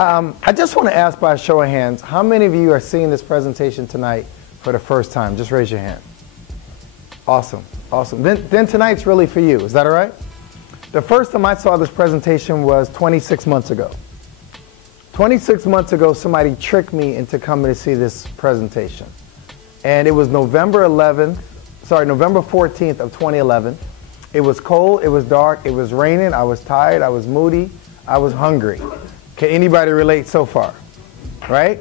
I just want to ask by a show of hands, how many of you are seeing this presentation tonight for the first time? Just raise your hand. Awesome, awesome. Then tonight's really for you. Is that all right? The first time I saw this presentation was 26 months ago. 26 months ago, somebody tricked me into coming to see this presentation. And it was November 14th of 2011. It was cold, it was dark, it was raining, I was tired, I was moody, I was hungry. Can anybody relate so far? Right?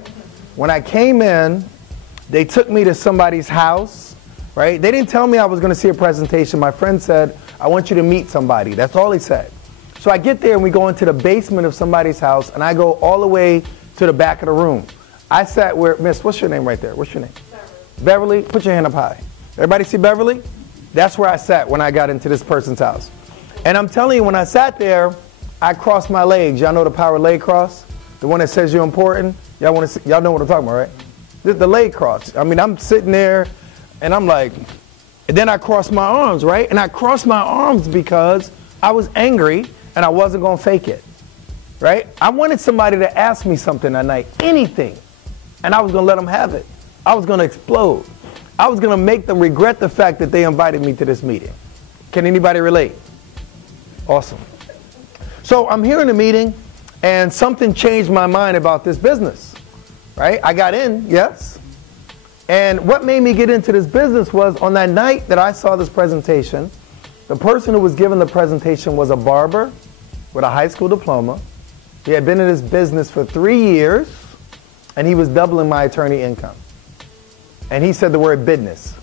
When I came in, they took me to somebody's house, right? They didn't tell me I was going to see a presentation. My friend said, I want you to meet somebody. That's all he said. So I get there and we go into the basement of somebody's house and I go all the way to the back of the room. I sat where, Miss, what's your name right there? What's your name? Beverly, put your hand up high. Everybody see Beverly? That's where I sat when I got into this person's house. And I'm telling you, when I sat there, I crossed my legs. Y'all know the power leg cross? The one that says you're important? Y'all know what I'm talking about, right? The leg cross. I mean, I'm sitting there and I'm like, and then I crossed my arms, right? And I crossed my arms because I was angry and I wasn't going to fake it, right? I wanted somebody to ask me something that night, anything, and I was going to let them have it. I was going to explode. I was going to make them regret the fact that they invited me to this meeting. Can anybody relate? Awesome. So I'm here in the meeting, and something changed my mind about this business, right? I got in, yes. And what made me get into this business was on that night that I saw this presentation, the person who was giving the presentation was a barber with a high school diploma. He had been in this business for 3 years, and he was doubling my attorney income. And he said the word business.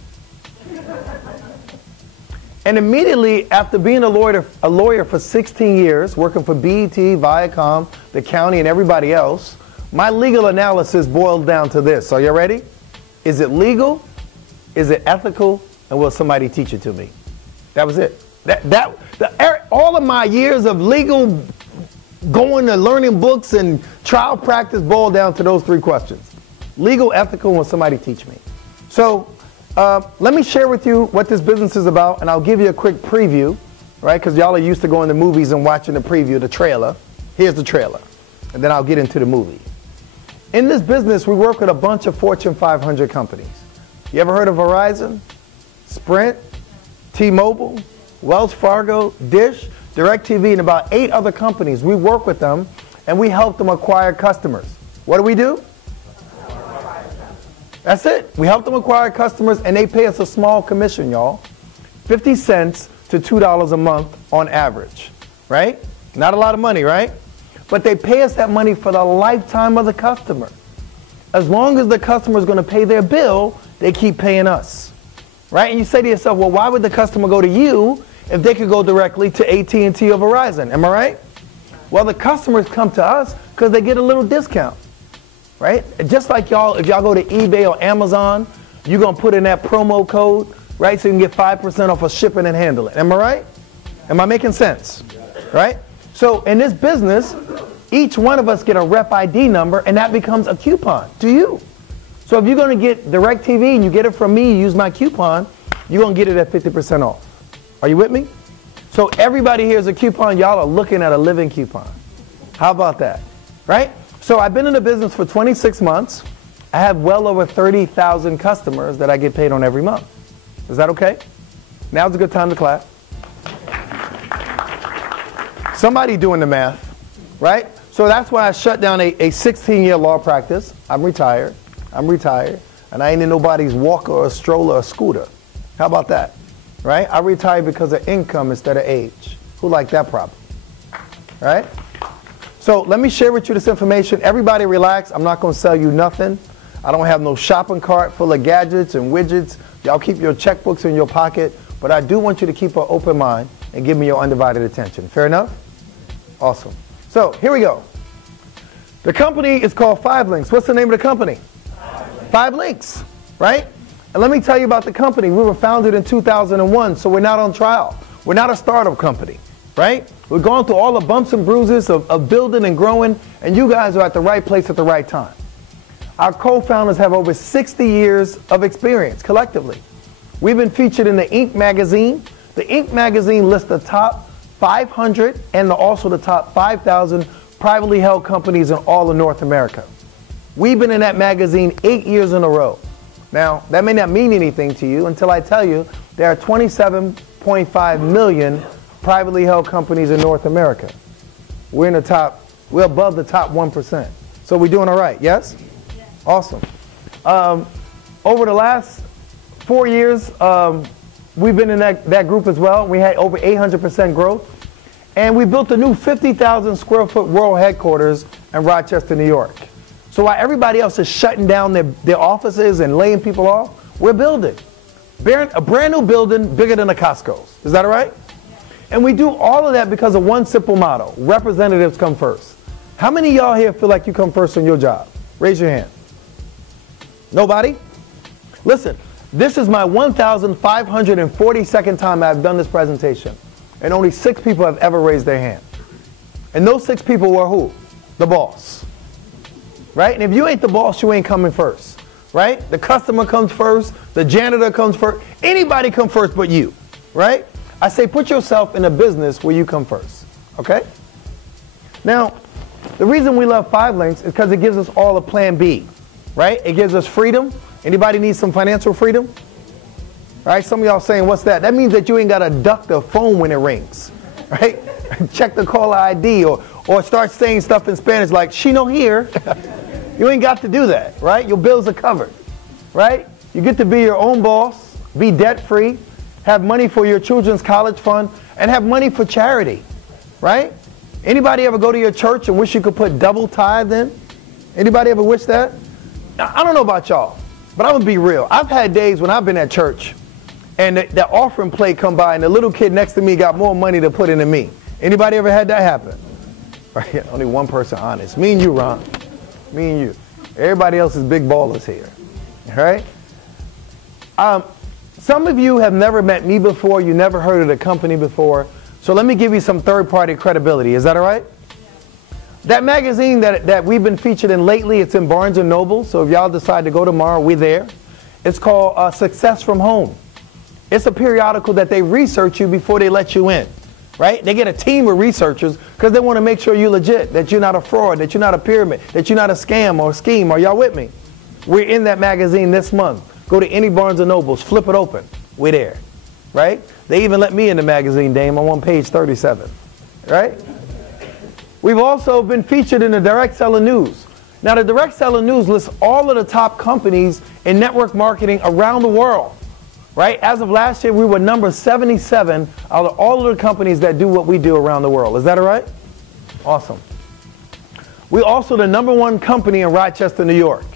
And immediately after being a lawyer for 16 years, working for BET, Viacom, the county, and everybody else, my legal analysis boiled down to this. Are you ready? Is it legal? Is it ethical? And will somebody teach it to me? That was it. All of my years of legal going and learning books and trial practice boiled down to those 3 questions. Legal, ethical, and will somebody teach me? So let me share with you what this business is about, and I'll give you a quick preview, right? Because y'all are used to going to movies and watching the preview, the trailer. Here's the trailer, and then I'll get into the movie. In this business, we work with a bunch of Fortune 500 companies. You ever heard of Verizon, Sprint, T-Mobile, Wells Fargo, Dish, DirecTV, and about 8 other companies? We work with them, and we help them acquire customers. What do? That's it. We help them acquire customers, and they pay us a small commission, y'all. 50 cents to $2 a month on average, right? Not a lot of money, right? But they pay us that money for the lifetime of the customer. As long as the customer is going to pay their bill, they keep paying us, right? And you say to yourself, well, why would the customer go to you if they could go directly to AT&T or Verizon? Am I right? Well, the customers come to us because they get a little discount. Right? Just like y'all, if y'all go to eBay or Amazon, you're going to put in that promo code, right? So you can get 5% off of shipping and handling. Am I right? Am I making sense? Right? So in this business, each one of us get a rep ID number, and that becomes a coupon to you. So if you're going to get DirecTV and you get it from me, you use my coupon, you're going to get it at 50% off. Are you with me? So everybody here is a coupon. Y'all are looking at a living coupon. How about that? Right? So I've been in the business for 26 months. I have well over 30,000 customers that I get paid on every month. Is that okay? Now's a good time to clap. Somebody doing the math, right? So that's why I shut down a 16-year law practice. I'm retired, and I ain't in nobody's walker or stroller or scooter. How about that, right? I retired because of income instead of age. Who liked that problem, right? So let me share with you this information. Everybody relax. I'm not going to sell you nothing. I don't have no shopping cart full of gadgets and widgets. Y'all keep your checkbooks in your pocket. But I do want you to keep an open mind and give me your undivided attention. Fair enough? Awesome. So here we go. The company is called 5 Links. What's the name of the company? 5 Links, right? And let me tell you about the company. We were founded in 2001, so we're not on trial. We're not a startup company, right? We're going through all the bumps and bruises of building and growing, and you guys are at the right place at the right time. Our co-founders have over 60 years of experience collectively. We've been featured in the Inc. magazine. The Inc. magazine lists the top 500 and also the top 5,000 privately held companies in all of North America. We've been in that magazine 8 years in a row. Now, that may not mean anything to you until I tell you there are 27.5 million privately held companies in North America. We're above the top 1%. So we're doing all right, yes? Yes. Awesome. Over the last 4 years, we've been in that group as well. We had over 800% growth. And we built a new 50,000 square foot world headquarters in Rochester, New York. So while everybody else is shutting down their offices and laying people off, we're building. A brand new building bigger than a Costco's. Is that all right? Yeah. And we do all of that because of one simple motto. Representatives come first. How many of y'all here feel like you come first on your job? Raise your hand. Nobody? Listen, this is my 1,542nd time I've done this presentation. And only 6 people have ever raised their hand. And those 6 people were who? The boss. Right? And if you ain't the boss, you ain't coming first. Right? The customer comes first. The janitor comes first. Anybody come first but you. Right? I say put yourself in a business where you come first. Okay? Now, the reason we love 5 Links is because it gives us all a plan B. Right? It gives us freedom. Anybody need some financial freedom? All right, some of y'all saying, what's that? That means that you ain't got to duck the phone when it rings, right? Check the caller ID or start saying stuff in Spanish like, she no here. You ain't got to do that, right? Your bills are covered, right? You get to be your own boss, be debt-free, have money for your children's college fund, and have money for charity, right? Anybody ever go to your church and wish you could put double tithe in? Anybody ever wish that? Now, I don't know about y'all, but I'm going to be real. I've had days when I've been at church and the offering plate come by and the little kid next to me got more money to put in than me. Anybody ever had that happen? Right? Only one person honest. Me and you, Ron. Me and you. Everybody else is big ballers here. All right? Some of you have never met me before. You never heard of the company before. So let me give you some third-party credibility. Is that all right? That magazine that we've been featured in lately, it's in Barnes & Noble. So if y'all decide to go tomorrow, we're there. It's called Success from Home. It's a periodical that they research you before they let you in, right? They get a team of researchers because they want to make sure you're legit, that you're not a fraud, that you're not a pyramid, that you're not a scam or a scheme. Are y'all with me? We're in that magazine this month. Go to any Barnes & Nobles, flip it open. We're there, right? They even let me in the magazine, Dame. I'm on page 37, right? We've also been featured in the Direct Seller News. Now, the Direct Seller News lists all of the top companies in network marketing around the world. Right? As of last year, we were number 77 out of all of the companies that do what we do around the world. Is that all right? Awesome. We're also the number 1 company in Rochester, New York.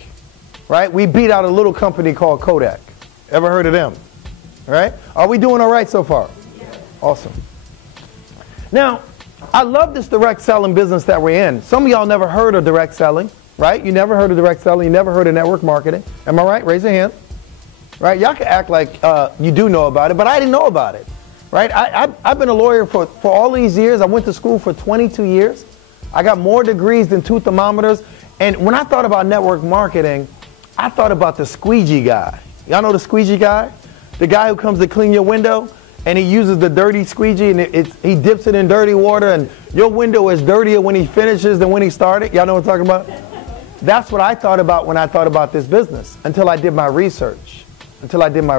Right? We beat out a little company called Kodak. Ever heard of them? All right? Are we doing all right so far? Yes. Awesome. Now, I love this direct selling business that we're in. Some of y'all never heard of direct selling, right? You never heard of direct selling. You never heard of network marketing. Am I right? Raise your hand. Right? Y'all can act like you do know about it, but I didn't know about it. Right? I've been a lawyer for all these years. I went to school for 22 years. I got more degrees than 2 thermometers. And when I thought about network marketing, I thought about the squeegee guy. Y'all know the squeegee guy? The guy who comes to clean your window and he uses the dirty squeegee and he dips it in dirty water and your window is dirtier when he finishes than when he started. Y'all know what I'm talking about? That's what I thought about when I thought about this business until I did my research. Until I did my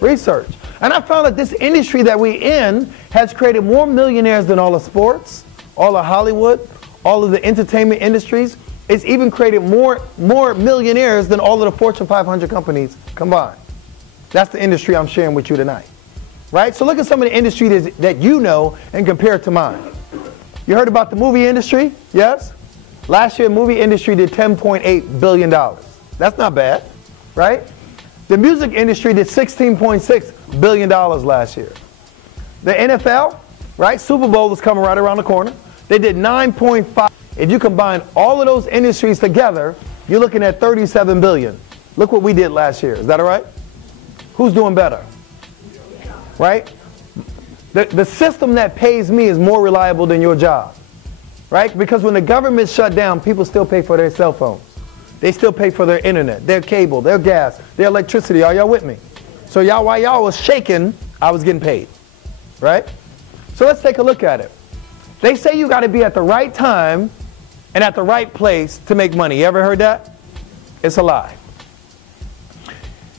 research. And I found that this industry that we're in has created more millionaires than all of sports, all of Hollywood, all of the entertainment industries. It's even created more millionaires than all of the Fortune 500 companies combined. That's the industry I'm sharing with you tonight. Right? So look at some of the industries that you know and compare it to mine. You heard about the movie industry? Yes? Last year, the movie industry did $10.8 billion. That's not bad. Right? The music industry did $16.6 billion last year. The NFL, right? Super Bowl is coming right around the corner. They did 9.5. If you combine all of those industries together, you're looking at 37 billion. Look what we did last year. Is that all right? Who's doing better? Right? The system that pays me is more reliable than your job. Right? Because when the government shut down, people still pay for their cell phones. They still pay for their internet, their cable, their gas, their electricity. Are y'all with me? So while y'all was shaking, I was getting paid. Right? So let's take a look at it. They say you got to be at the right time and at the right place to make money. You ever heard that? It's a lie.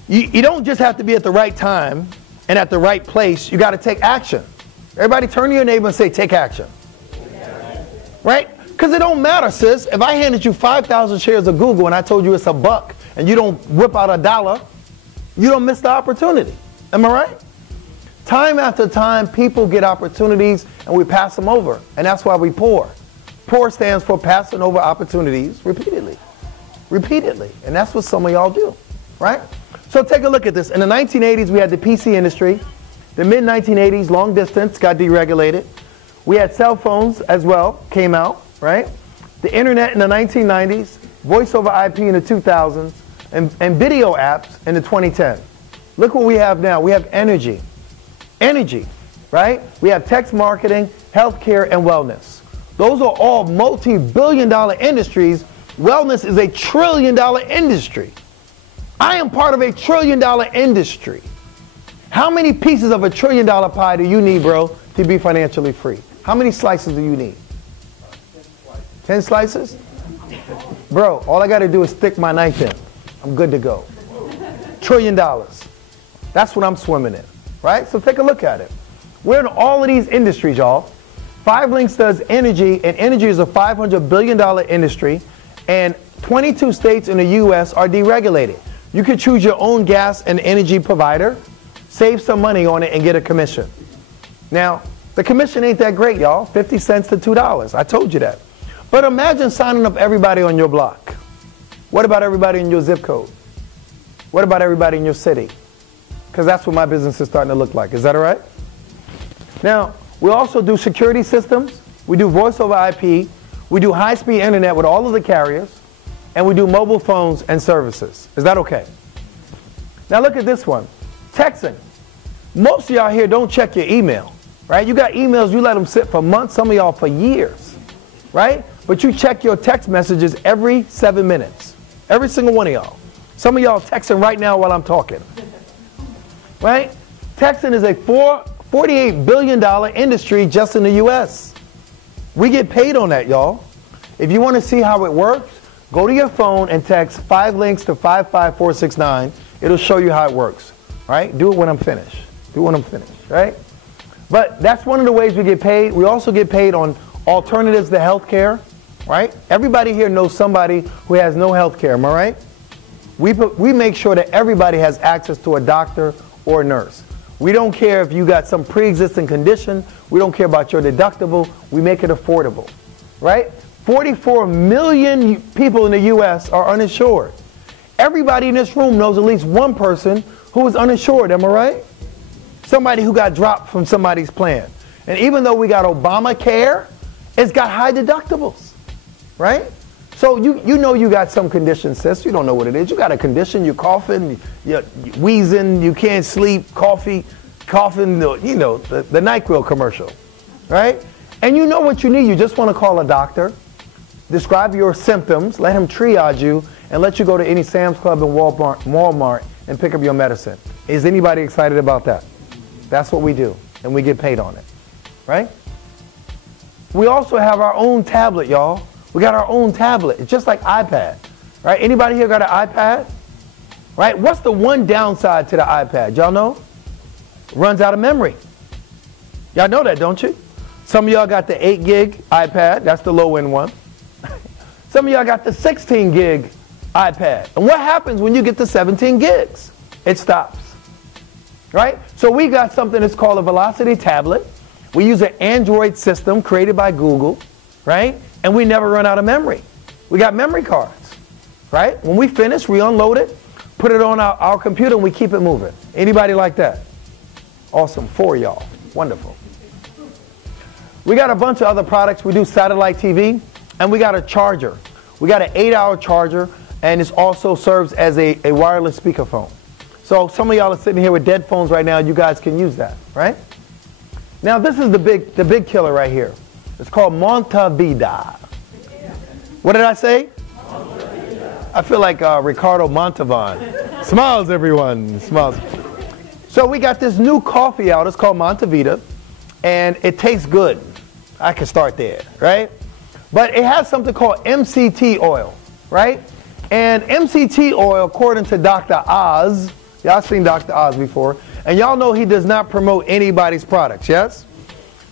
You don't just have to be at the right time and at the right place. You got to take action. Everybody turn to your neighbor and say, take action. Right? Because it don't matter, sis. If I handed you 5,000 shares of Google and I told you it's $1 and you don't whip out $1, you don't miss the opportunity. Am I right? Time after time, people get opportunities and we pass them over. And that's why we poor. Poor stands for passing over opportunities repeatedly. Repeatedly. And that's what some of y'all do. Right? So take a look at this. In the 1980s, we had the PC industry. The mid-1980s, long distance got deregulated. We had cell phones as well, came out, right? The internet in the 1990s, voice over IP in the 2000s, and video apps in the 2010s. Look what we have now. We have energy. Energy, right? We have text marketing, healthcare, and wellness. Those are all multi-billion-dollar industries. Wellness is a trillion-dollar industry. I am part of a trillion-dollar industry. How many pieces of a trillion-dollar pie do you need, bro, to be financially free? How many slices do you need? 10 slices? Bro, all I got to do is stick my knife in. I'm good to go. $1 trillion. That's what I'm swimming in, right? So take a look at it. We're in all of these industries, y'all. 5links does energy, and energy is a $500 billion industry, and 22 states in the U.S. are deregulated. You could choose your own gas and energy provider, save some money on it, and get a commission. Now, the commission ain't that great, y'all. 50 cents to $2. I told you that. But imagine signing up everybody on your block. What about everybody in your zip code? What about everybody in your city? Because that's what my business is starting to look like. Is that all right? Now, we also do security systems. We do voice over IP. We do high-speed internet with all of the carriers. And we do mobile phones and services. Is that okay? Now look at this one. Texting. Most of y'all here don't check your email. Right? You got emails, you let them sit for months, some of y'all for years, right? But you check your text messages every 7 minutes. Every single one of y'all. Some of y'all texting right now while I'm talking, right? Texting is a $48 billion industry just in the US. We get paid on that, y'all. If you want to see how it works, go to your phone and text 5links to 55469. It'll show you how it works, right? Do it when I'm finished. Do it when I'm finished, right? But that's one of the ways we get paid. We also get paid on alternatives to health care, right? Everybody here knows somebody who has no health care, am I right? We make sure that everybody has access to a doctor or a nurse. We don't care if you got some pre-existing condition. We don't care about your deductible. We make it affordable, right? 44 million people in the U.S. are uninsured. Everybody in this room knows at least one person who is uninsured, am I right? Somebody who got dropped from somebody's plan. And even though we got Obamacare, it's got high deductibles, right? So you know you got some condition, sis. You don't know what it is. You got a condition, you're coughing, you're wheezing, you can't sleep, coughing, you know, the NyQuil commercial, right? And you know what you need. You just want to call a doctor, describe your symptoms, let him triage you, and let you go to any Sam's Club and Walmart and pick up your medicine. Is anybody excited about that? That's what we do, and we get paid on it, right? We also have our own tablet, y'all. We got our own tablet. It's just like iPad, right? Anybody here got an iPad? Right? What's the one downside to the iPad? Y'all know? It runs out of memory. Y'all know that, don't you? Some of y'all got the 8 gig iPad. That's the low-end one. Some of y'all got the 16 gig iPad. And what happens when you get to 17 gigs? It stops. Right? So we got something that's called a Velocity tablet. We use an Android system created by Google, right? And we never run out of memory. We got memory cards, right? When we finish, we unload it, put it on our computer, and we keep it moving. Anybody like that? Awesome. 4 y'all. Wonderful. We got a bunch of other products. We do satellite TV, and we got a charger. We got an 8-hour charger, and it also serves as a wireless speakerphone. So some of y'all are sitting here with dead phones right now. You guys can use that, right? Now this is the big killer right here. It's called Montevida. What did I say? Montevida. I feel like Ricardo Montalban. Smiles, everyone. Smiles. So we got this new coffee out. It's called Montevida, and it tastes good. I can start there, right? But it has something called MCT oil, right? And MCT oil, according to Dr. Oz, y'all seen Dr. Oz before, and y'all know he does not promote anybody's products, yes?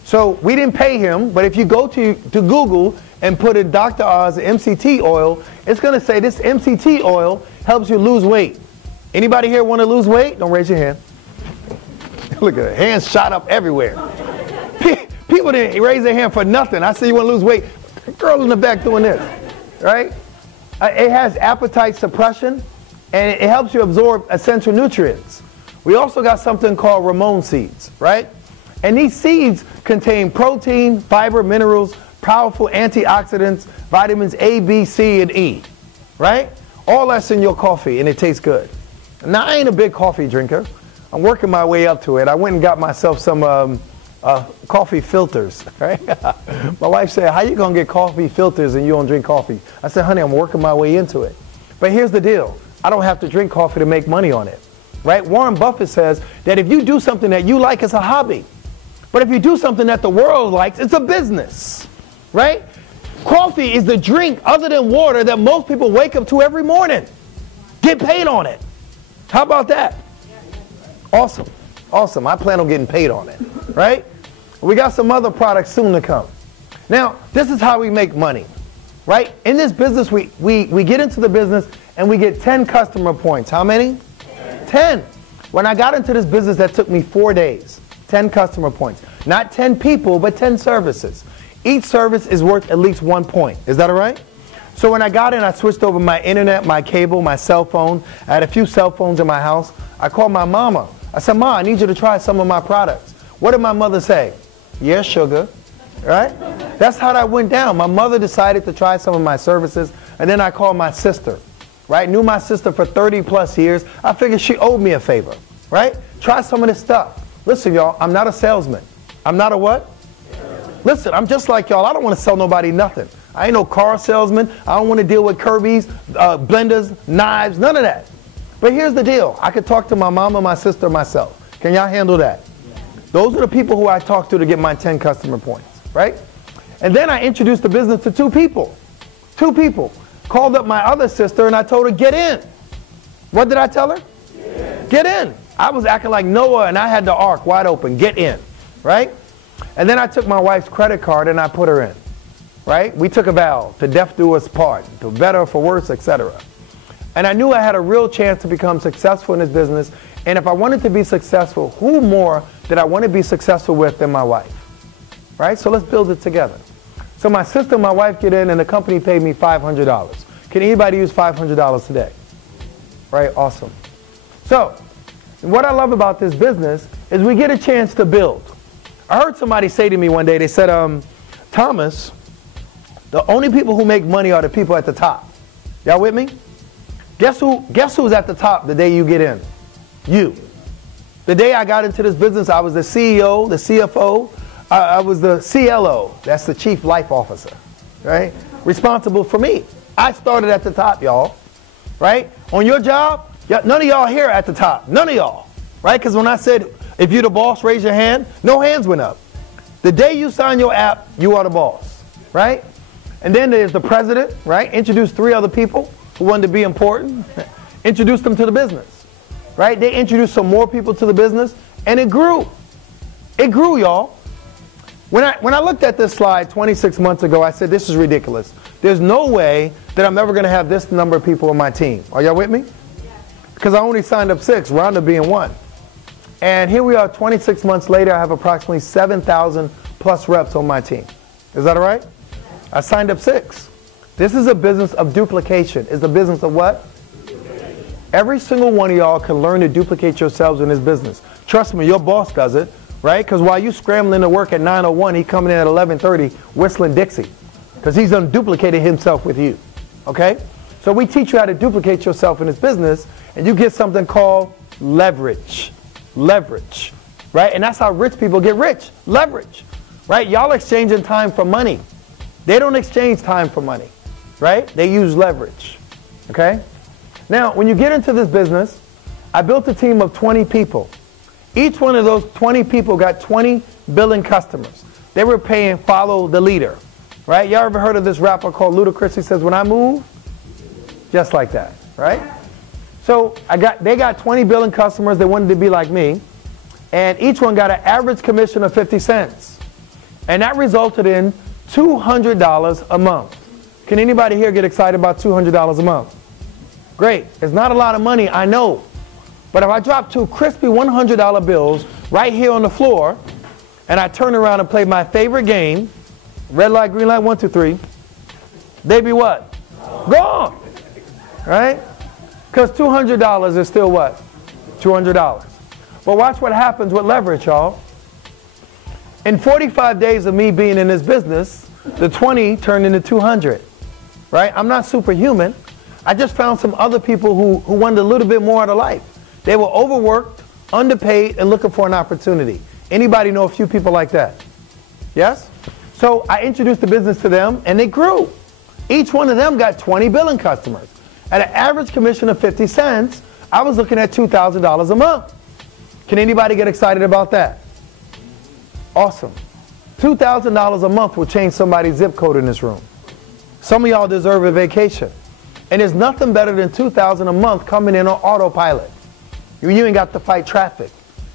So we didn't pay him, but if you go to Google and put in Dr. Oz MCT oil, it's going to say this MCT oil helps you lose weight. Anybody here want to lose weight? Don't raise your hand. Look at it, hands shot up everywhere. People didn't raise their hand for nothing. I see you want to lose weight. Girl in the back doing this, right? It has appetite suppression, and it helps you absorb essential nutrients. We also got something called Ramon seeds, right? And these seeds contain protein, fiber, minerals, powerful antioxidants, vitamins A, B, C, and E, right? All that's in your coffee, and it tastes good. Now, I ain't a big coffee drinker. I'm working my way up to it. I went and got myself some coffee filters, right? My wife said, how you going to get coffee filters and you don't drink coffee? I said, honey, I'm working my way into it. But here's the deal. I don't have to drink coffee to make money on it, right? Warren Buffett says that if you do something that you like, it's a hobby. But if you do something that the world likes, it's a business, right? Coffee is the drink other than water that most people wake up to every morning. Get paid on it. How about that? Awesome. Awesome. I plan on getting paid on it, right? We got some other products soon to come. Now, this is how we make money, right? In this business, we get into the business and we get 10 customer points. How many? 10. When I got into this business, that took me 4 days. 10 customer points. Not 10 people, but 10 services. Each service is worth at least 1 point. Is that all right? So when I got in, I switched over my internet, my cable, my cell phone. I had a few cell phones in my house. I called my mama. I said, Ma, I need you to try some of my products. What did my mother say? Yes, sugar. Right? That's how that went down. My mother decided to try some of my services, and then I called my sister. Right? Knew my sister for 30 plus years. I figured she owed me a favor. Right? Try some of this stuff. Listen, y'all, I'm not a salesman. I'm not a what? Listen, I'm just like y'all. I don't want to sell nobody nothing. I ain't no car salesman. I don't want to deal with Kirby's, blenders, knives, none of that. But here's the deal. I could talk to my mama, my sister, myself. Can y'all handle that? Those are the people who I talk to get my 10 customer points, right? And then I introduced the business to 2 people. 2 people. Called up my other sister and I told her, get in. What did I tell her? Get in. I was acting like Noah and I had the ark wide open. Get in, right? And then I took my wife's credit card and I put her in, right? We took a vow to death do us part, to better for worse, etc. And I knew I had a real chance to become successful in this business. And if I wanted to be successful, who more did I want to be successful with than my wife? Right? So let's build it together. So my sister and my wife get in and the company paid me $500. Can anybody use $500 today? Right? Awesome. So what I love about this business is we get a chance to build. I heard somebody say to me one day, they said, Thomas, the only people who make money are the people at the top. Y'all with me? Guess who's at the top the day you get in? You. The day I got into this business, I was the CEO, the CFO, I was the CLO, that's the Chief Life Officer, right? Responsible for me. I started at the top, y'all, right? On your job, none of y'all here at the top, none of y'all, right? Because when I said, if you're the boss, raise your hand, no hands went up. The day you sign your app, you are the boss, right? And then there's the president, right? Introduce 3 other people who wanted to be important, introduce them to the business, right? They introduced some more people to the business, and it grew. It grew, y'all. When I looked at this slide 26 months ago, I said, this is ridiculous. There's no way that I'm ever going to have this number of people on my team. Are y'all with me? Because I only signed up 6, round up being 1. And here we are 26 months later, I have approximately 7,000 plus reps on my team. Is that all right? I signed up 6. This is a business of duplication. It's a business of what? Every single one of y'all can learn to duplicate yourselves in this business. Trust me, your boss does it, right? Because while you scrambling to work at 9:01, he coming in at 11:30 whistling Dixie. Because he's done duplicated himself with you, okay? So we teach you how to duplicate yourself in this business, and you get something called leverage. Leverage, right? And that's how rich people get rich. Leverage, right? Y'all exchanging time for money. They don't exchange time for money, right? They use leverage, okay? Now, when you get into this business, I built a team of 20 people. Each one of those 20 people got 20 billing customers. they were paying follow the leader, right? Y'all ever heard of this rapper called Ludacris? He says, when I move, just like that, right? So they got 20 billion customers. They wanted to be like me. And each one got an average commission of 50 cents. And that resulted in $200 a month. Can anybody here get excited about $200 a month? Great. It's not a lot of money, I know. But if I drop two crispy $100 bills right here on the floor, and I turn around and play my favorite game, red light, green light, 1, 2, 3, they be what? Gone. Right? Because $200 is still what? $200. But watch what happens with leverage, y'all. In 45 days of me being in this business, the 20 turned into 200. Right? I'm not superhuman. I just found some other people who wanted a little bit more out of life. They were overworked, underpaid, and looking for an opportunity. Anybody know a few people like that? Yes? So I introduced the business to them, and they grew. Each one of them got 20 billion customers. At an average commission of 50 cents, I was looking at $2,000 a month. Can anybody get excited about that? Awesome. $2,000 a month will change somebody's zip code in this room. Some of y'all deserve a vacation. And there's nothing better than $2,000 a month coming in on autopilot. You ain't got to fight traffic.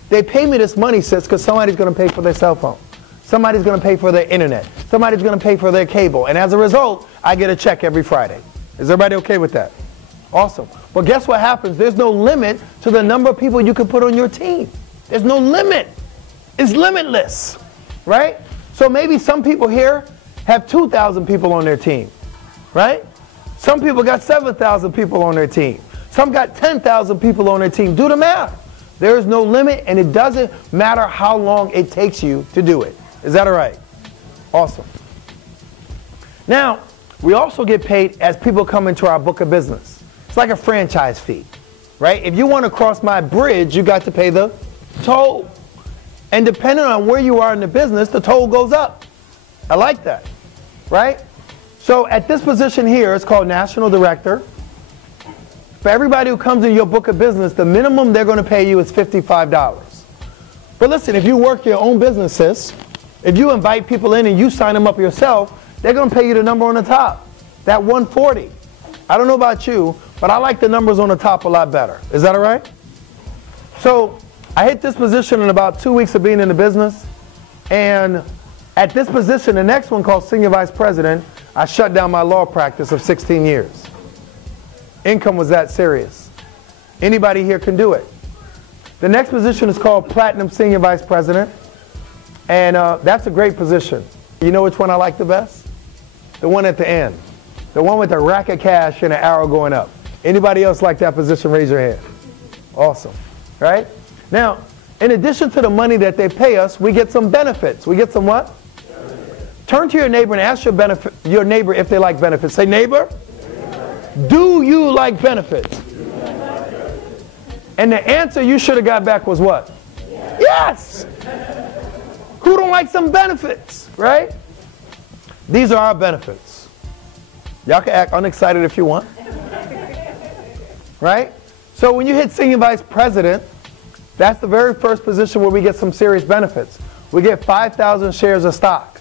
They pay me this money, sis, because somebody's going to pay for their cell phone. Somebody's going to pay for their internet. Somebody's going to pay for their cable. And as a result, I get a check every Friday. Is everybody okay with that? Awesome. But guess what happens? There's no limit to the number of people you can put on your team. There's no limit. It's limitless, right? So maybe some people here have 2,000 people on their team, right? Some people got 7,000 people on their team. Some got 10,000 people on their team. Do the math. There is no limit, and it doesn't matter how long it takes you to do it. Is that all right? Awesome. Now, we also get paid as people come into our book of business. It's like a franchise fee, right? If you want to cross my bridge, you got to pay the toll. And depending on where you are in the business, the toll goes up. I like that, right? So at this position here, it's called National Director. For everybody who comes in your book of business, the minimum they're going to pay you is $55. But listen, if you work your own businesses, if you invite people in and you sign them up yourself, they're going to pay you the number on the top, that 140. I don't know about you, but I like the numbers on the top a lot better. Is that all right? So I hit this position in about 2 weeks of being in the business. And at this position, the next one called Senior Vice President, I shut down my law practice of 16 years. Income was that serious. Anybody here can do it. The next position is called Platinum Senior Vice President. And that's a great position. You know which one I like the best? The one at the end. The one with a rack of cash and an arrow going up. Anybody else like that position? Raise your hand. Awesome. Right? Now, in addition to the money that they pay us, we get some benefits. We get some what? Turn to your neighbor and ask your neighbor if they like benefits. Say, neighbor, do you like benefits? And the answer you should have got back was what? Yes! Who don't like some benefits, right? These are our benefits. Y'all can act unexcited if you want. Right? So when you hit Senior Vice President, that's the very first position where we get some serious benefits. We get 5,000 shares of stock,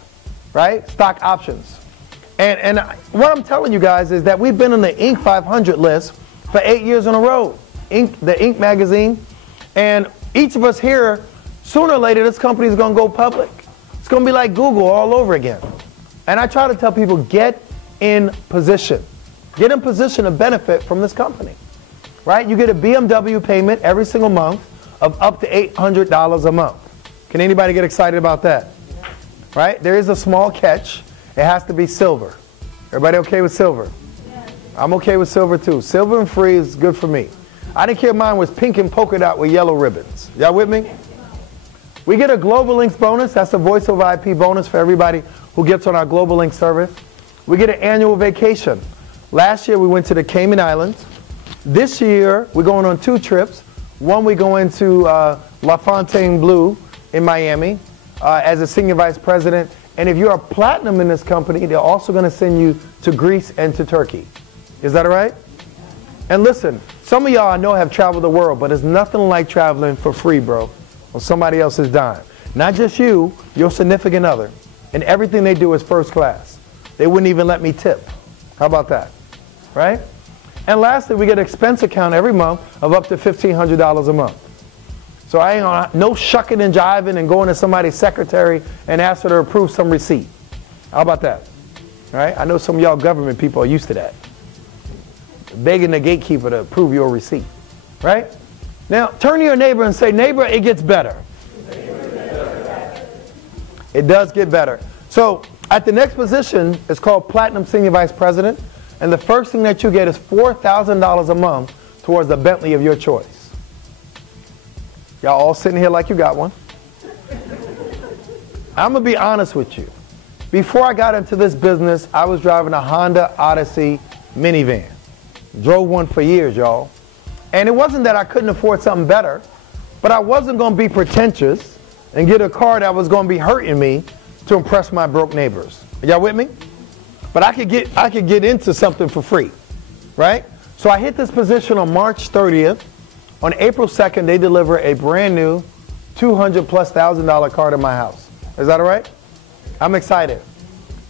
right? Stock options. And what I'm telling you guys is that we've been on the Inc. 500 list for 8 years in a row. The Inc. magazine. And each of us here, sooner or later, this company is going to go public. It's going to be like Google all over again. And I try to tell people, get in position. Get in position to benefit from this company. Right? You get a BMW payment every single month of up to $800 a month. Can anybody get excited about that? Right? There is a small catch. It has to be silver. Everybody okay with silver? Yes. I'm okay with silver too. Silver and free is good for me. I didn't care if mine was pink and polka dot with yellow ribbons. Y'all with me? We get a Global Links bonus. That's a voice over IP bonus for everybody who gets on our Global Link service. We get an annual vacation. Last year we went to the Cayman Islands. This year we're going on 2 trips. One, we go into La Fontainebleau in Miami as a Senior Vice President. And if you're a platinum in this company, they're also going to send you to Greece and to Turkey. Is that all right? And listen, some of y'all I know have traveled the world, but it's nothing like traveling for free, bro, on somebody else's dime. Not just you, your significant other. and everything they do is first class. They wouldn't even let me tip. How about that? Right? And lastly, we get an expense account every month of up to $1,500 a month. So I ain't gonna, no shucking and jiving and going to somebody's secretary and ask her to approve some receipt. How about that? Right? I know some of y'all government people are used to that. Begging the gatekeeper to approve your receipt. Right? Now, turn to your neighbor and say, neighbor, it gets better. It does get better. So at the next position, it's called Platinum Senior Vice President. And the first thing that you get is $4,000 a month towards the Bentley of your choice. Y'all all sitting here like you got one. I'm going to be honest with you. Before I got into this business, I was driving a Honda Odyssey minivan. Drove one for years, y'all. And it wasn't that I couldn't afford something better, but I wasn't going to be pretentious and get a car that was going to be hurting me to impress my broke neighbors. Y'all with me? But I could get into something for free, right? So I hit this position on March 30th. On April 2nd, they deliver a brand new $200,000+ car to my house. Is that all right? I'm excited.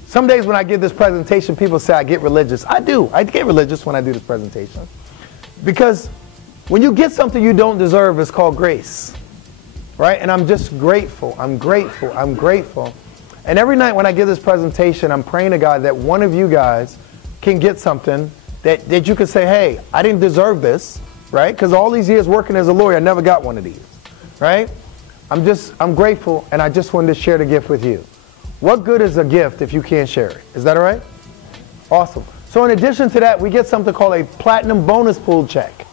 Some days when I give this presentation, people say I get religious. I do. I get religious when I do this presentation. Because when you get something you don't deserve, it's called grace. Right? And I'm just grateful. I'm grateful. I'm grateful. And every night when I give this presentation, I'm praying to God that one of you guys can get something that you can say, hey, I didn't deserve this. Right? Because all these years working as a lawyer, I never got one of these. Right? I'm grateful, and I just wanted to share the gift with you. What good is a gift if you can't share it? Is that all right? Awesome. So in addition to that, we get something called a platinum bonus pool check.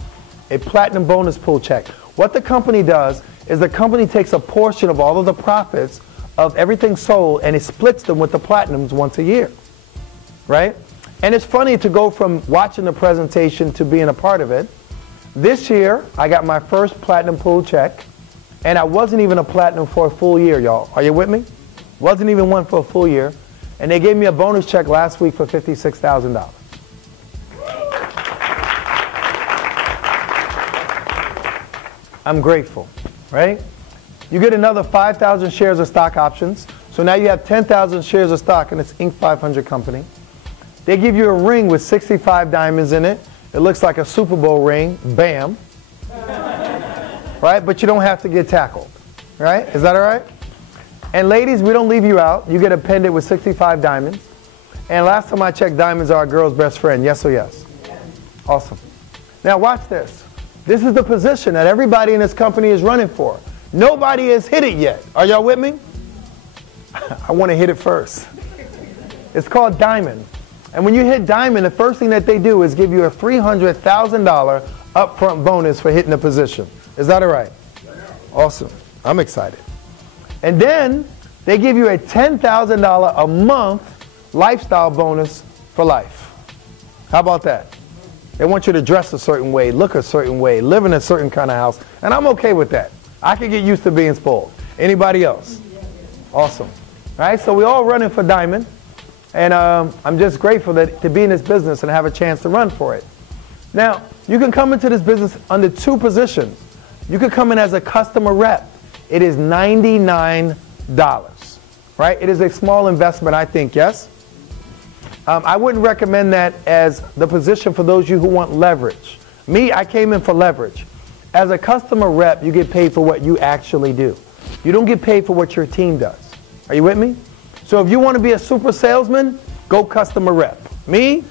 A platinum bonus pool check. What the company does is the company takes a portion of all of the profits of everything sold and it splits them with the platinums once a year. Right? And it's funny to go from watching the presentation to being a part of it. This year, I got my first platinum pool check, and I wasn't even a platinum for a full year, y'all. Are you with me? Wasn't even one for a full year. And they gave me a bonus check last week for $56,000. I'm grateful, right? You get another 5,000 shares of stock options. So now you have 10,000 shares of stock in this Inc. 500 company. They give you a ring with 65 diamonds in it. It looks like a Super Bowl ring. Bam. Right? But you don't have to get tackled. Right? Is that all right? And ladies, we don't leave you out. You get a pendant with 65 diamonds. And last time I checked, diamonds are a girl's best friend. Yes or yes? Yes. Awesome. Now watch this. This is the position that everybody in this company is running for. Nobody has hit it yet. Are y'all with me? I want to hit it first. It's called diamond. And when you hit diamond, the first thing that they do is give you a $300,000 upfront bonus for hitting the position. Is that all right? Awesome. I'm excited. And then they give you a $10,000 a month lifestyle bonus for life. How about that? They want you to dress a certain way, look a certain way, live in a certain kind of house. And I'm okay with that. I can get used to being spoiled. Anybody else? Awesome. All right, so we're all running for diamond. And I'm just grateful to be in this business and have a chance to run for it. Now, you can come into this business under two positions. You can come in as a customer rep. It is $99, right? It is a small investment, I think, yes? I wouldn't recommend that as the position for those of you who want leverage. Me, I came in for leverage. As a customer rep, you get paid for what you actually do. You don't get paid for what your team does. Are you with me? So if you want to be a super salesman, go customer rep. Me,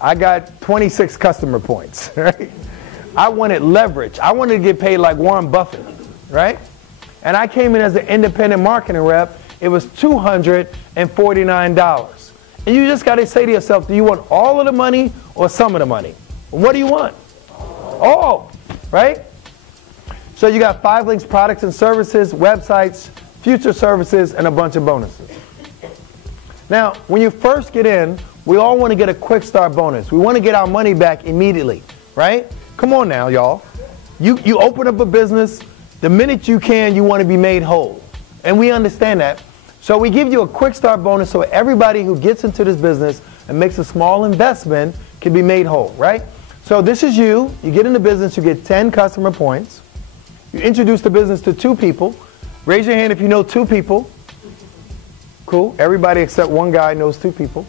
I got 26 customer points, right? I wanted leverage. I wanted to get paid like Warren Buffett, right? And I came in as an independent marketing rep. It was $249. And you just got to say to yourself, do you want all of the money or some of the money? What do you want? All, right? So you got 5 links, products and services, websites, future services, and a bunch of bonuses. Now, when you first get in, we all want to get a quick start bonus. We want to get our money back immediately, right? Come on now, y'all. You open up a business, the minute you can, you want to be made whole. And we understand that. So we give you a quick start bonus so everybody who gets into this business and makes a small investment can be made whole, right? So this is you. You get in the business, you get 10 customer points. You introduce the business to 2 people. Raise your hand if you know 2 people. Cool. Everybody except one guy knows 2 people,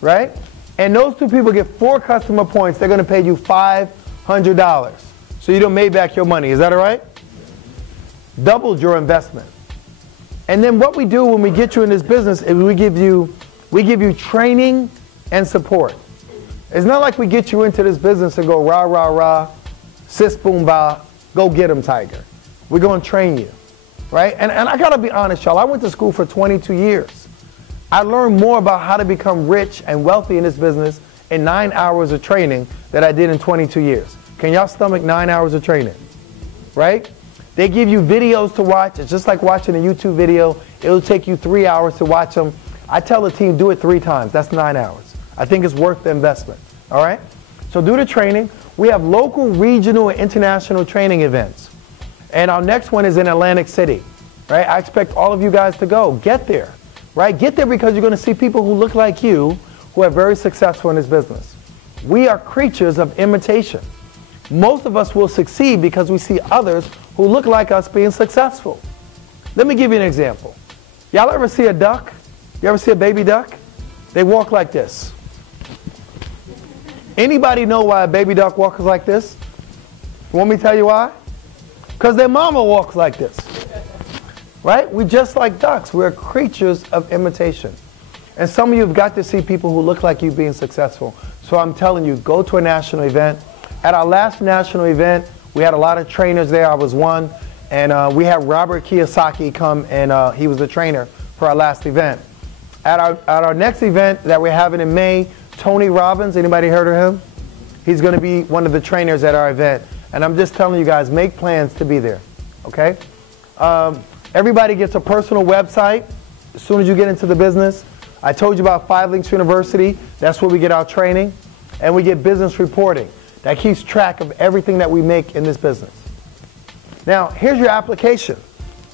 right? And those 2 people get 4 customer points. They're going to pay you $500. So you don't made back your money. Is that all right? Doubled your investment. And then what we do when we get you in this business is we give you training and support. It's not like we get you into this business and go rah, rah, rah, sis, boom, bah, go get 'em, tiger. We're going to train you, right? And I got to be honest, y'all. I went to school for 22 years. I learned more about how to become rich and wealthy in this business in 9 hours of training than I did in 22 years. Can y'all stomach 9 hours of training, right? They give you videos to watch. It's just like watching a YouTube video. It'll take you 3 hours to watch them. I tell the team, do it 3 times. That's 9 hours. I think it's worth the investment, all right? So do the training. We have local, regional, and international training events. And our next one is in Atlantic City, right? I expect all of you guys to go. Get there, right? Get there because you're going to see people who look like you who are very successful in this business. We are creatures of imitation. Most of us will succeed because we see others who look like us being successful. Let me give you an example. Y'all ever see a duck? You ever see a baby duck? They walk like this. Anybody know why a baby duck walks like this? You want me to tell you why? Because their mama walks like this. Right? We're just like ducks. We're creatures of imitation. And some of you have got to see people who look like you being successful. So I'm telling you, go to a national event. At our last national event, we had a lot of trainers there. I was one. And we had Robert Kiyosaki come, and he was the trainer for our last event. At our next event that we're having in May, Tony Robbins, anybody heard of him? He's going to be one of the trainers at our event. And I'm just telling you guys, make plans to be there, okay? Everybody gets a personal website as soon as you get into the business. I told you about 5 Links University. That's where we get our training. And we get business reporting. That keeps track of everything that we make in this business. Now, here's your application,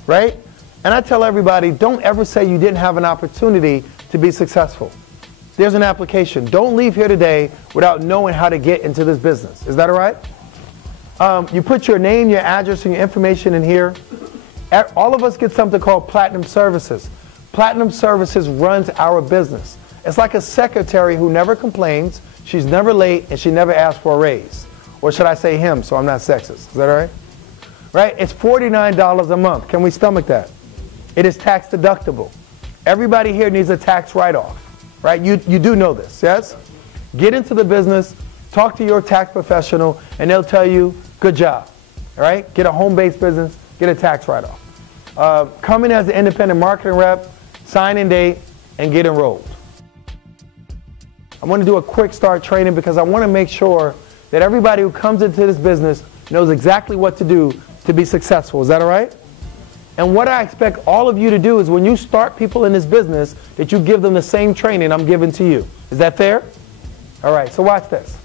right? And I tell everybody, don't ever say you didn't have an opportunity to be successful. There's an application. Don't leave here today without knowing how to get into this business. Is that all right? You put your name, your address, and your information in here. All of us get something called Platinum Services. Platinum Services runs our business. It's like a secretary who never complains, she's never late, and she never asks for a raise. Or should I say him, so I'm not sexist. Is that all right? Right? It's $49 a month. Can we stomach that? It is tax deductible. Everybody here needs a tax write-off. Right? You do know this, yes? Get into the business, talk to your tax professional, and they'll tell you, good job. All right? Get a home-based business, get a tax write-off. Come in as an independent marketing rep, sign in date, and get enrolled. I want to do a quick start training because I want to make sure that everybody who comes into this business knows exactly what to do to be successful. Is that all right? And what I expect all of you to do is when you start people in this business, that you give them the same training I'm giving to you. Is that fair? All right, so watch this.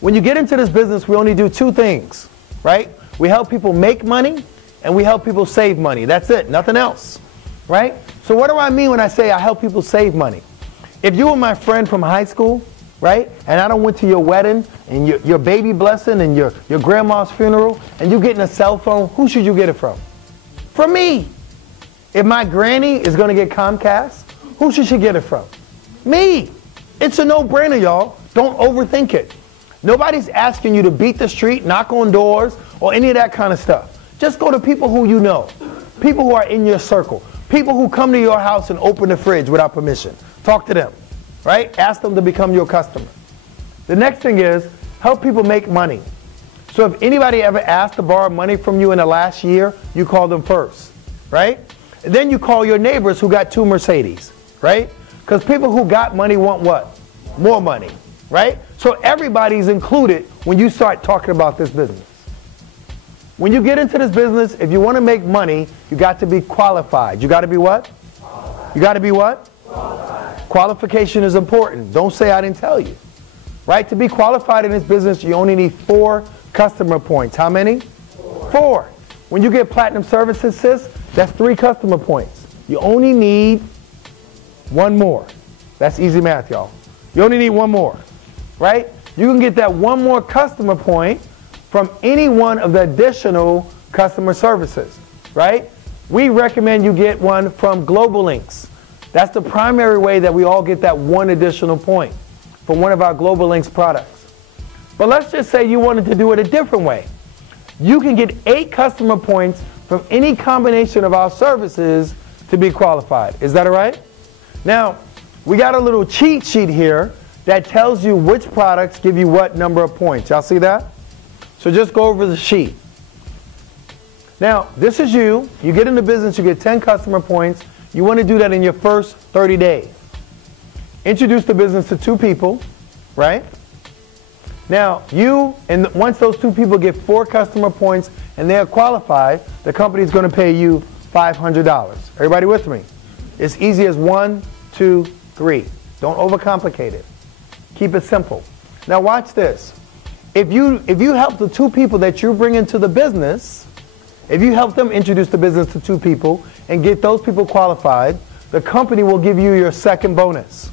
When you get into this business, we only do 2 things, right? We help people make money and we help people save money. That's it, nothing else, right? So what do I mean when I say I help people save money? If you were my friend from high school, right, and I done went to your wedding and your baby blessing and your grandma's funeral and you getting a cell phone, who should you get it from? From me. If my granny is going to get Comcast, who should she get it from? Me. It's a no-brainer, y'all. Don't overthink it. Nobody's asking you to beat the street, knock on doors, or any of that kind of stuff. Just go to people who you know, people who are in your circle, people who come to your house and open the fridge without permission. Talk to them, right? Ask them to become your customer. The next thing is help people make money. So if anybody ever asked to borrow money from you in the last year, you call them first, right? And then you call your neighbors who got 2 Mercedes, right? Because people who got money want what? More money, right? So everybody's included when you start talking about this business. When you get into this business, if you want to make money, you got to be qualified. You got to be what? Qualified. You got to be what? Qualified. Qualification is important. Don't say I didn't tell you. Right? To be qualified in this business, you only need 4 customer points. How many? 4. When you get Platinum Services, sis, that's 3 customer points. You only need 1 more. That's easy math, y'all. You only need 1 more, right? You can get that 1 more customer point from any one of the additional customer services, right? We recommend you get one from Global Links. That's the primary way that we all get that one additional point for one of our Global Links products. But let's just say you wanted to do it a different way. You can get 8 customer points from any combination of our services to be qualified. Is that all right? Now, we got a little cheat sheet here that tells you which products give you what number of points. Y'all see that? So just go over the sheet. Now, this is you. You get into business, you get 10 customer points. You want to do that in your first 30 days. Introduce the business to 2 people, right? Now, once those 2 people get 4 customer points and they are qualified, the company is going to pay you $500. Everybody with me? It's easy as 1, 2, 3. Don't overcomplicate it. Keep it simple. Now watch this. If you help the 2 people that you bring into the business, if you help them introduce the business to 2 people and get those people qualified, the company will give you your second bonus,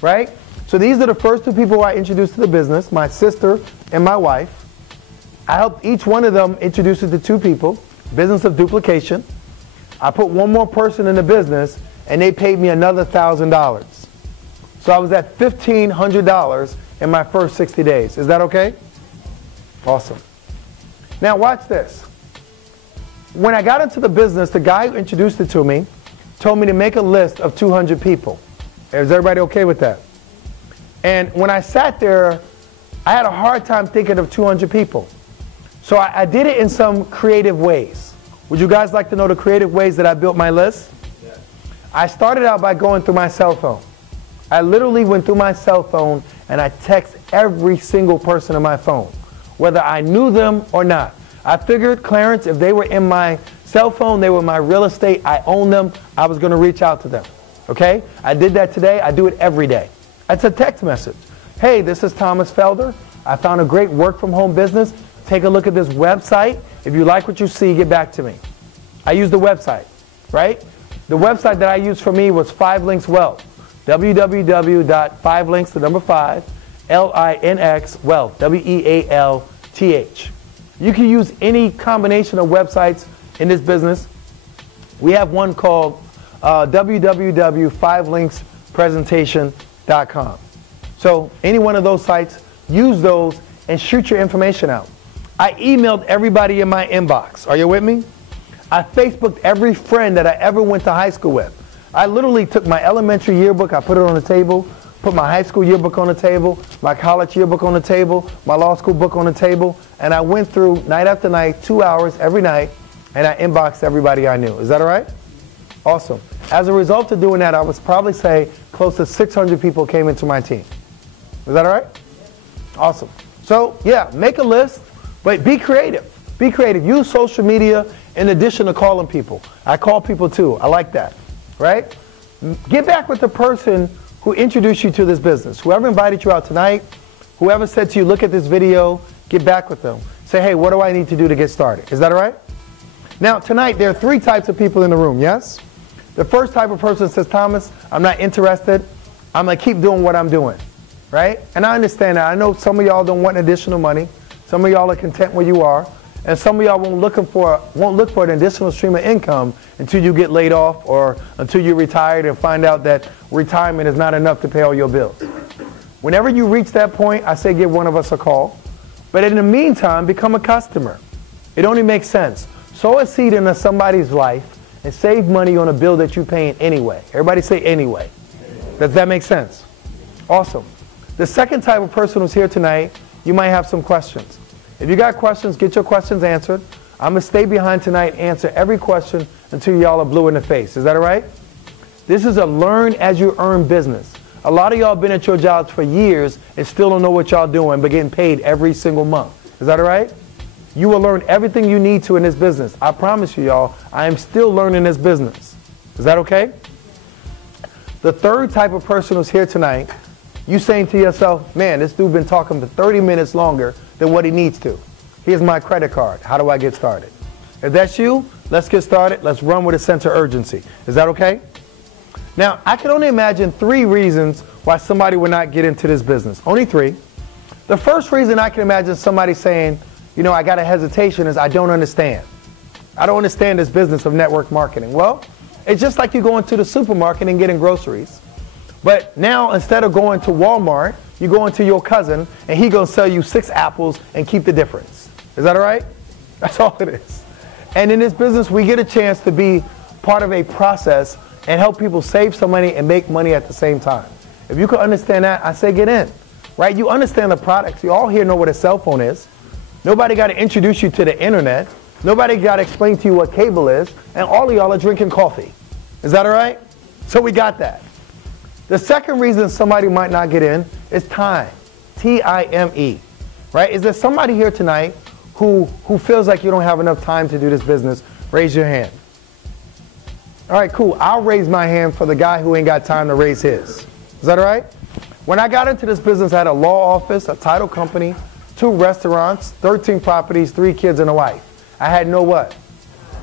right? So these are the first 2 people I introduced to the business, my sister and my wife. I helped each one of them introduce it to 2 people, business of duplication. I put one more person in the business and they paid me another $1,000. So I was at $1,500 in my first 60 days. Is that okay? Awesome. Now watch this. When I got into the business, the guy who introduced it to me told me to make a list of 200 people. Is everybody okay with that? And when I sat there, I had a hard time thinking of 200 people. So I did it in some creative ways. Would you guys like to know the creative ways that I built my list? Yes. I started out by going through my cell phone. I literally went through my cell phone and I text every single person on my phone, whether I knew them or not. I figured, Clarence, if they were in my cell phone, they were my real estate, I own them, I was going to reach out to them. Okay? I did that today. I do it every day. It's a text message. Hey, this is Thomas Felder. I found a great work from home business. Take a look at this website. If you like what you see, get back to me. I use the website, right? The website that I used for me was 5 Links Wealth. www.5links, the number 5, L-I-N-X, Wealth, W-E-A-L-T-H. You can use any combination of websites in this business. We have one called www.5linkspresentation.com. So any one of those sites, use those and shoot your information out. I emailed everybody in my inbox. Are you with me? I Facebooked every friend that I ever went to high school with. I literally took my elementary yearbook, I put it on the table, put my high school yearbook on the table, my college yearbook on the table, my law school book on the table, and I went through night after night, 2 hours every night, and I inboxed everybody I knew. Is that all right? Awesome. As a result of doing that, I would probably say close to 600 people came into my team. Is that all right? Awesome. So, yeah, make a list, but be creative. Be creative. Use social media in addition to calling people. I call people too. I like that, right? Get back with the person who introduced you to this business. Whoever invited you out tonight, whoever said to you, look at this video, get back with them. Say, hey, what do I need to do to get started? Is that all right? Now, tonight, there are 3 types of people in the room, yes? The first type of person says, Thomas, I'm not interested. I'm going to keep doing what I'm doing, right? And I understand that. I know some of y'all don't want additional money. Some of y'all are content where you are. And some of y'all won't look for an additional stream of income until you get laid off or until you're retired and find out that retirement is not enough to pay all your bills. Whenever you reach that point, I say give one of us a call. But in the meantime, become a customer. It only makes sense. Sow a seed into somebody's life and save money on a bill that you're paying anyway. Everybody say anyway. Does that make sense? Awesome. The second type of person who's here tonight, you might have some questions. If you got questions, get your questions answered. I'm going to stay behind tonight and answer every question until y'all are blue in the face. Is that all right? This is a learn as you earn business. A lot of y'all been at your jobs for years and still don't know what y'all doing, but getting paid every single month. Is that all right? You will learn everything you need to in this business. I promise you, y'all, I am still learning this business. Is that okay? The third type of person who's here tonight, you saying to yourself, man, this dude been talking for 30 minutes longer than what he needs to. Here's my credit card. How do I get started? If that's you, let's get started. Let's run with a sense of urgency. Is that okay? Now, I can only imagine 3 reasons why somebody would not get into this business. Only 3. The first reason I can imagine somebody saying, you know, I got a hesitation is I don't understand. I don't understand this business of network marketing. Well, It's just like you going to the supermarket and getting groceries. But now, instead of going to Walmart, you go into your cousin, and he gonna sell you 6 apples and keep the difference. Is that all right? That's all it is. And in this business, we get a chance to be part of a process and help people save some money and make money at the same time. If you can understand that, I say get in, right? You understand the products. You all here know what a cell phone is. Nobody got to introduce you to the internet. Nobody got to explain to you what cable is. And all of y'all are drinking coffee. Is that all right? So we got that. The second reason somebody might not get in is time. T-I-M-E, right? Is there somebody here tonight who feels like you don't have enough time to do this business? Raise your hand. All right, cool. I'll raise my hand for the guy who ain't got time to raise his. Is that all right? When I got into this business, I had a law office, a title company, 2 restaurants, 13 properties, 3 kids, and a wife. I had no what?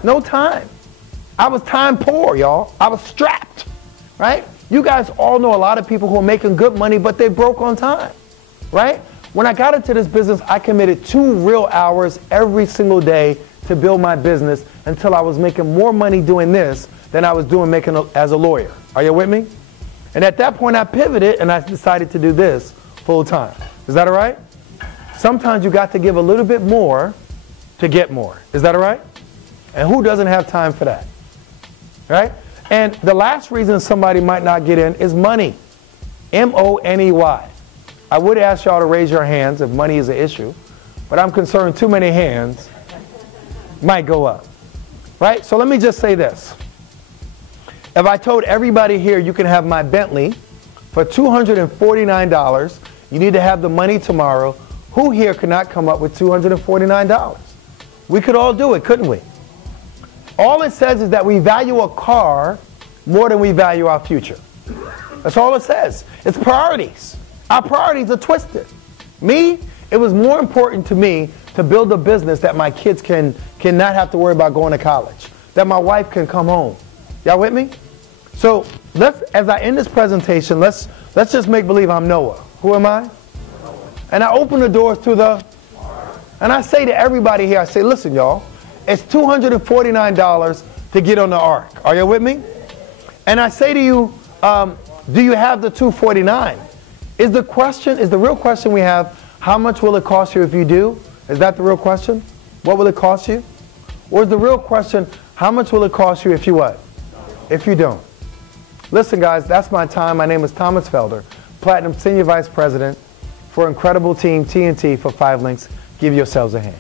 No time. I was time poor, y'all. I was strapped, right? You guys all know a lot of people who are making good money, but they broke on time, right? When I got into this business, I committed 2 real hours every single day to build my business until I was making more money doing this than I was doing as a lawyer. Are you with me? And at that point, I pivoted and I decided to do this full time. Is that all right? Sometimes you got to give a little bit more to get more. Is that all right? And who doesn't have time for that? Right? And the last reason somebody might not get in is money. M-O-N-E-Y. I would ask y'all to raise your hands if money is an issue, but I'm concerned too many hands might go up. Right? So let me just say this. If I told everybody here you can have my Bentley for $249, you need to have the money tomorrow, who here could not come up with $249? We could all do it, couldn't we? All it says is that we value a car more than we value our future. That's all it says. It's priorities. Our priorities are twisted. Me, it was more important to me to build a business that my kids cannot have to worry about going to college, that my wife can come home. Y'all with me? So as I end this presentation, let's just make believe I'm Noah. Who am I? And I open the doors to and I say to everybody here, I say, listen, y'all, it's $249 to get on the ark. Are you with me? And I say to you, do you have the $249? Is the real question we have, how much will it cost you if you do? Is that the real question? What will it cost you? Or is the real question, how much will it cost you if you what? If you don't. Listen, guys, that's my time. My name is Thomas Felder, Platinum Senior Vice President for incredible team TNT for 5 Links. Give yourselves a hand.